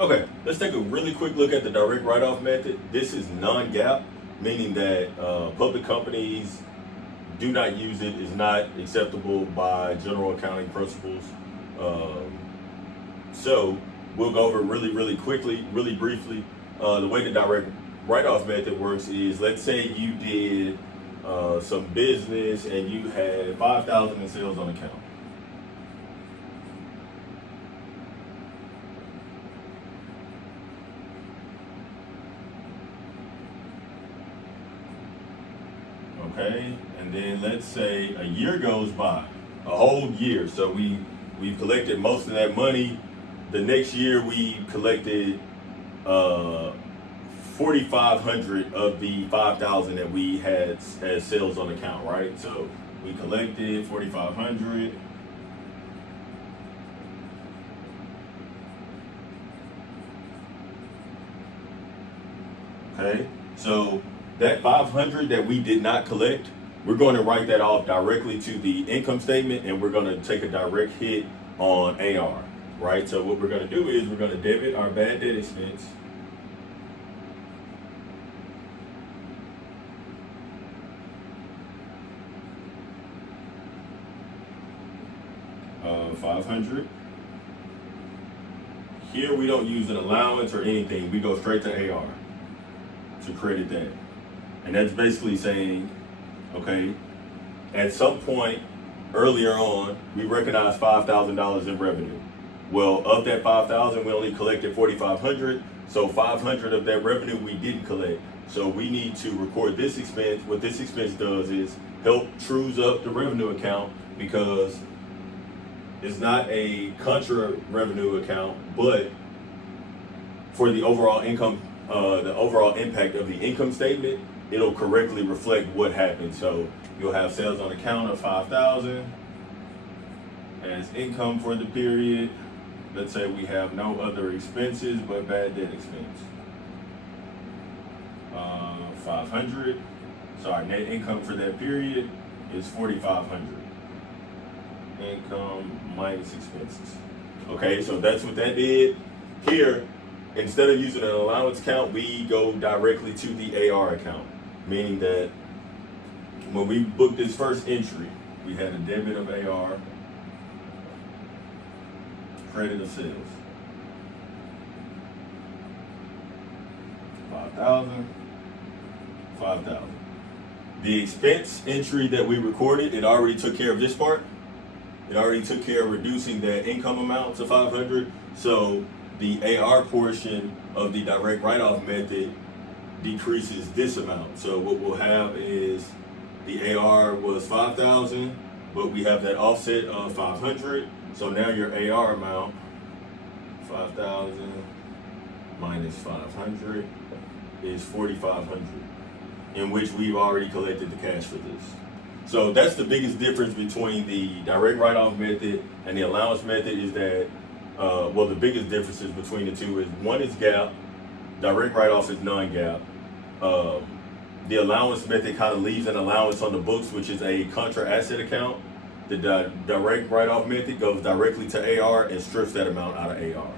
Okay, let's take a really quick look at the direct write-off method. This is non-GAAP, meaning that public companies do not use it, is not acceptable by general accounting principles. Um, so we'll go over it really quickly, really briefly. The way the direct write-off method works is, let's say you did some business and you had 5,000 in sales on account. Okay, and then let's say a year goes by, a whole year. So we've collected most of that money. The next year we collected 4,500 of the 5,000 that we had as sales on account, right? So we collected 4,500. Okay, so that 500 that we did not collect, we're going to write that off directly to the income statement, and we're going to take a direct hit on AR, right? So what we're going to do is we're going to debit our bad debt expense. Of 500. Here we don't use an allowance or anything. We go straight to AR to credit that. And that's basically saying, okay, at some point earlier on, we recognized $5,000 in revenue. Well, of that 5,000, we only collected 4,500. So 500 of that revenue we didn't collect. So we need to record this expense. What this expense does is help trues up the revenue account, because it's not a contra revenue account, but for the overall income, the overall impact of the income statement, it'll correctly reflect what happened. So you'll have sales on account of 5,000 as income for the period. Let's say we have no other expenses but bad debt expense. 500. So our net income for that period is 4,500. Income minus expenses. Okay, so that's what that did. Here, instead of using an allowance account, we go directly to the AR account, meaning that when we booked this first entry, we had a debit of AR, credit of sales. 5,000, 5,000. The expense entry that we recorded, it already took care of this part. It already took care of reducing that income amount to 500. So the AR portion of the direct write-off method decreases this amount. So what we'll have is the AR was 5,000, but we have that offset of 500. So now your AR amount, 5,000 minus 500 is 4,500, in which we've already collected the cash for this. So that's the biggest difference between the direct write-off method and the allowance method, is that, well, the biggest differences between the two is, one is GAAP, direct write-off is non-GAAP. The allowance method kind of leaves an allowance on the books, which is a contra asset account. The direct write-off method goes directly to AR and strips that amount out of AR.